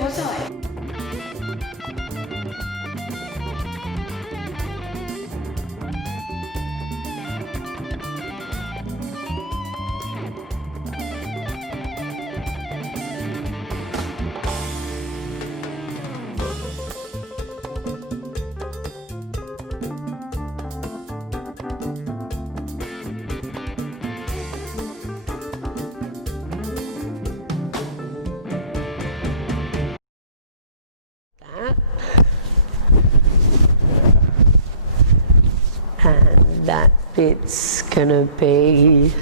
벗어요. And that bit's gonna be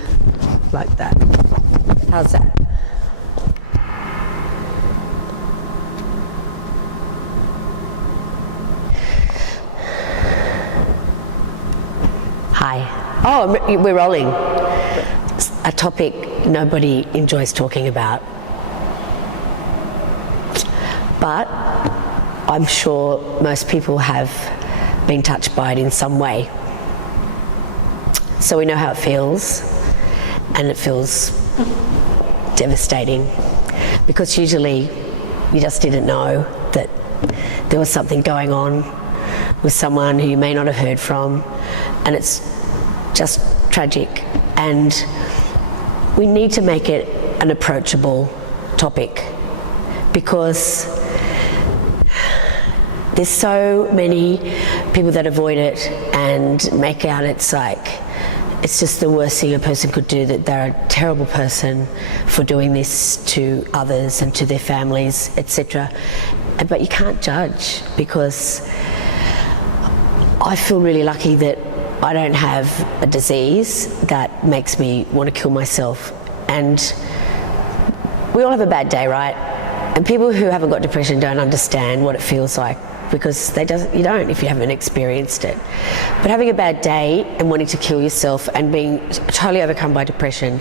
like that. How's that? Hi. Oh, we're rolling. A topic nobody enjoys talking about. But I'm sure most people have been touched by it in some way. So we know how it feels, and it feels devastating, because usually you just didn't know that there was something going on with someone who you may not have heard from, and it's just tragic. And we need to make it an approachable topic, because there's so many people that avoid it and make out it's like it's just the worst thing a person could do, that they're a terrible person for doing this to others and to their families, etc. But you can't judge, because I feel really lucky that I don't have a disease that makes me want to kill myself. And we all have a bad day, right? And people who haven't got depression don't understand what it feels like, because you don't if you haven't experienced it. But having a bad day and wanting to kill yourself and being totally overcome by depression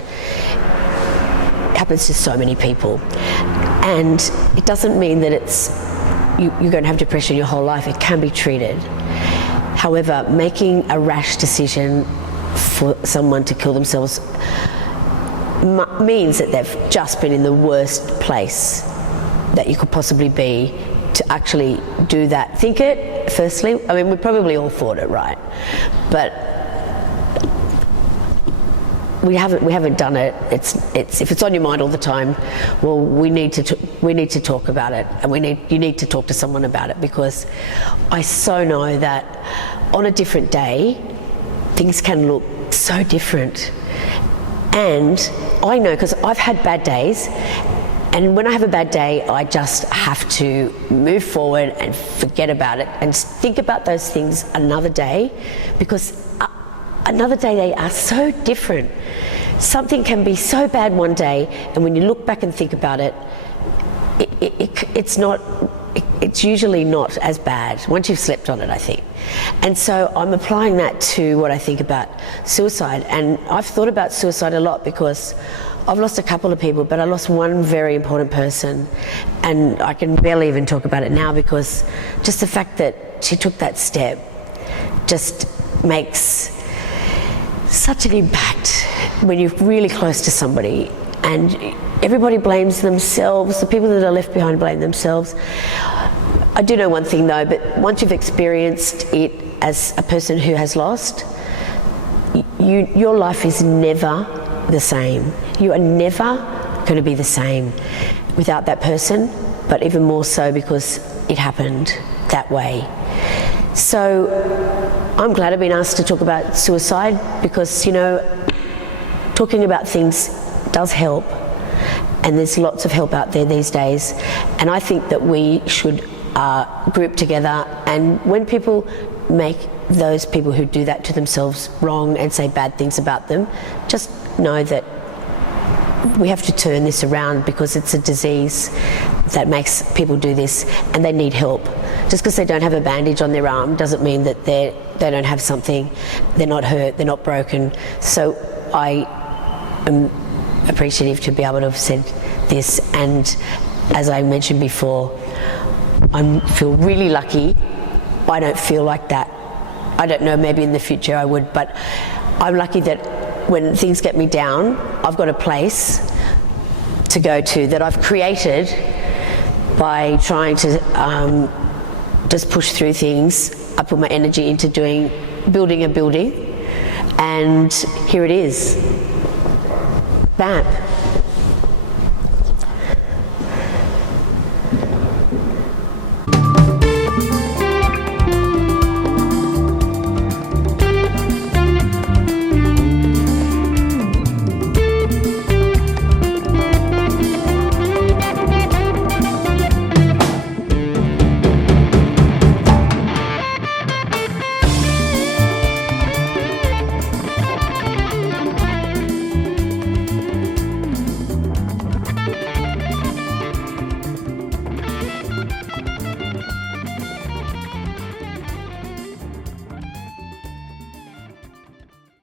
happens to so many people. And it doesn't mean that you're going to have depression your whole life. It can be treated. However, making a rash decision for someone to kill themselves means that they've just been in the worst place that you could possibly be to actually do that. Think it, firstly. I mean, we probably all thought it, right? But we haven't done it. It's if it's on your mind all the time, well, we need to talk about it, and you need to talk to someone about it, because I so know that on a different day things can look so different. And I know, because I've had bad days, and when I have a bad day, I just have to move forward and forget about it and think about those things another day, because another day they are so different. Something can be so bad one day, and when you look back and think about it, it's usually not as bad once you've slept on it, I think. And so I'm applying that to what I think about suicide. And I've thought about suicide a lot, because I've lost a couple of people, but I lost one very important person, and I can barely even talk about it now, because just the fact that she took that step just makes such an impact when you're really close to somebody. And everybody blames themselves. The people that are left behind blame themselves. I do know one thing though, but once you've experienced it as a person who has lost, your life is never the same. You are never going to be the same without that person, but even more so because it happened that way. So I'm glad I've been asked to talk about suicide, because, you know, talking about things does help, and there's lots of help out there these days. And I think that we should group together, and when people make those people who do that to themselves wrong and say bad things about them, just know that we have to turn this around, because it's a disease that makes people do this, and they need help. Just because they don't have a bandage on their arm doesn't mean that they don't have something. They're not hurt, they're not broken. So I am appreciative to be able to have said this, and as I mentioned before, I feel really lucky. I don't feel like that. I don't know, maybe in the future I would, but I'm lucky that when things get me down, I've got a place to go to that I've created by trying to just push through things. I put my energy into building a building, and here it is. VAMP.